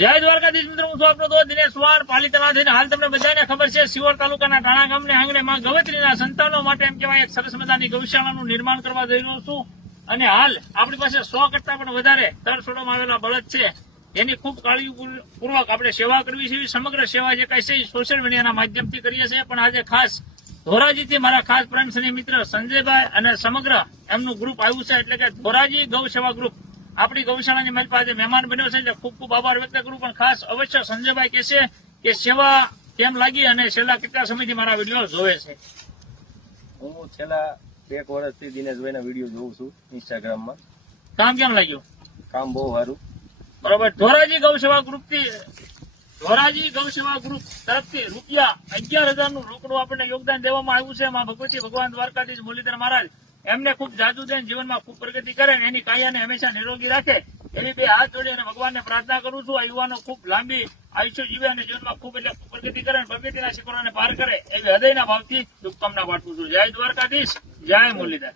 જય દ્વારકાધીશ મિત્રો, હું છું આપનો દોસ્ત દિનેશ વાણ પાલીતાણા થઈને. હાલ તમને બધાને ખબર છે, સિહોર તાલુકાના ટાણા ગામને આંગણે માં ગવત્રીના સંતાનો માટે એમ કહેવાય એક સરસ મજાની ગૌશાળાનું નિર્માણ કરવા જઈ રહ્યો છું. અને હાલ આપણી પાસે 100 કરતા પણ વધારે તરછોડવામાં આવેલા બળદ છે. એની ખૂબ કાળજીપૂર્વક આપણે સેવા કરવી છે. સમગ્ર સેવા જે કઈ છે એ સોશિયલ મીડિયાના માધ્યમથી કરીએ છીએ. પણ આજે ખાસ ધોરાજીથી મારા ખાસ ફ્રેન્ડ અને મિત્ર સંજયભાઈ અને સમગ્ર એમનું ગ્રુપ આવ્યું છે, એટલે કે ધોરાજી ગૌ સેવા ગ્રુપ આપણી ગૌશાળાની મારી પાસે મહેમાન બન્યો છે. એટલે ખૂબ ખૂબ આભાર વ્યક્ત કરું. પણ ખાસ અવશ્ય સંજયભાઈ કહેશે કે સેવા કેમ લાગી અને છેલ્લા કેટલા સમયથી મારા વિડીયો જોવે છે. હું છેલ્લા 1 વર્ષથી દિનેશભાઈના વિડીયો જોઉં છું ઇન્સ્ટાગ્રામમાં. કામ કેમ લાગ્યું? કામ બહુ સારું. બરોબર. ધોરાજી ગૌ સેવા ગ્રુપ તરફથી રૂપિયા 11,000 નું રોકડું આપણને યોગદાન દેવામાં આવ્યું છે. માં ભગવતી ભગવાન દ્વારકાધીશ મુરલીધર મહારાજ એમને ખૂબ જાદુ દે, જીવનમાં ખૂબ પ્રગતિ કરે, એની કાયાને હંમેશા નિરોગી રાખે એવી 2 હાથ જોડી અને ભગવાનને પ્રાર્થના કરું છું. આ યુવાનો ખૂબ લાંબી આયુષ્ય જીવે અને જીવનમાં ખૂબ પ્રગતિ કરે અને પ્રગતિના શિખરોને પાર કરે એવી હૃદયના ભાવથી શુભકામના પાઠવું છું. જય દ્વારકાધીશ, જય મુરલીધર.